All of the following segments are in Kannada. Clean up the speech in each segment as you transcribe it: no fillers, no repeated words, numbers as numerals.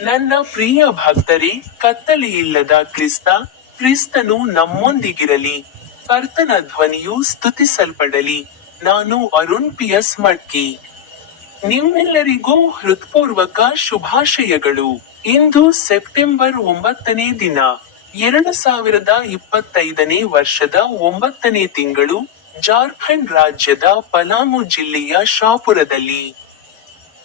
ನನ್ನ ಪ್ರಿಯ ಭಕ್ತರೇ, ಕತ್ತಲೆಯಿಲ್ಲದ ಕ್ರಿಸ್ತನು ನಮ್ಮೊಂದಿಗಿರಲಿ. ಕರ್ತನ ಧ್ವನಿಯು ಸ್ತುತಿಸಲ್ಪಡಲಿ. ನಾನು ಅರುಣ್ ಪಿಎಸ್ ಮಡ್ಕಿ. ನಿಮ್ಮೆಲ್ಲರಿಗೂ ಹೃತ್ಪೂರ್ವಕ ಶುಭಾಶಯಗಳು. ಇಂದು ಸೆಪ್ಟೆಂಬರ್ 9ನೇ ದಿನ. 2025ನೇ ವರ್ಷದ 9ನೇ ತಿಂಗಳು, ಜಾರ್ಖಂಡ್ ರಾಜ್ಯದ ಪಲಾಮು ಜಿಲ್ಲೆಯ ಶಾಪುರದಲ್ಲಿ.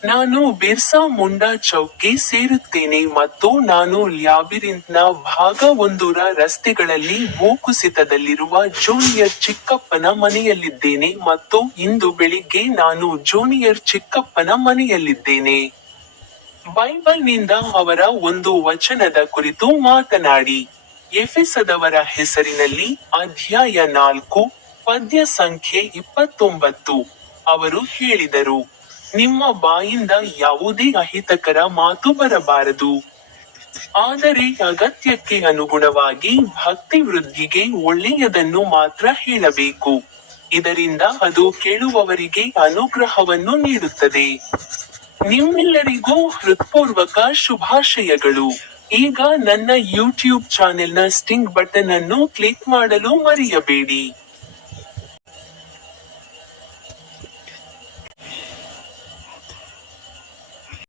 ನಾನು ಬಿರ್ಸಾ ಮುಂಡಾ ಚೌಕ್ಗೆ ಸೇರುತ್ತೇನೆ ಮತ್ತು ನಾನು ಲ್ಯಾಬಿರಿಂತ್ನ ಭಾಗ 1ರ ರಸ್ತೆಗಳಲ್ಲಿ ಭೂಕುಸಿತದಲ್ಲಿರುವ ಜೂನಿಯರ್ ಚಿಕ್ಕಪ್ಪನ ಮನೆಯಲ್ಲಿದ್ದೇನೆ ಮತ್ತು ಇಂದು ಬೆಳಿಗ್ಗೆ ನಾನು ಜೂನಿಯರ್ ಚಿಕ್ಕಪ್ಪನ ಮನೆಯಲ್ಲಿದ್ದೇನೆ. ಬೈಬಲ್ನಿಂದ ಅವರ ಒಂದು ವಚನದ ಕುರಿತು ಮಾತನಾಡಿ. ಎಫೆಸದವರ ಹೆಸರಿನಲ್ಲಿ, ಅಧ್ಯಾಯ 4, ಪದ್ಯ ಸಂಖ್ಯೆ 29. ಅವರು ಹೇಳಿದರು, ನಿಮ್ಮ ಬಾಯಿಂದ ಯಾವುದೇ ಅಹಿತಕರ ಮಾತು ಬರಬಾರದು. ಆದರೆ ಅಗತ್ಯಕ್ಕೆ ಅನುಗುಣವಾಗಿ ಭಕ್ತಿ ವೃದ್ಧಿಗೆ ಒಳ್ಳೆಯದನ್ನು ಮಾತ್ರ ಹೇಳಬೇಕು. ಇದರಿಂದ ಅದು ಕೇಳುವವರಿಗೆ ಅನುಗ್ರಹವನ್ನು ನೀಡುತ್ತದೆ. ನಿಮ್ಮೆಲ್ಲರಿಗೂ ಹೃತ್ಪೂರ್ವಕ ಶುಭಾಶಯಗಳು. ಈಗ ನನ್ನ ಯೂಟ್ಯೂಬ್ ಚಾನೆಲ್ನ ಸ್ಟಿಂಗ್ ಬಟನ್ ಅನ್ನು ಕ್ಲಿಕ್ ಮಾಡಲು ಮರೆಯಬೇಡಿ.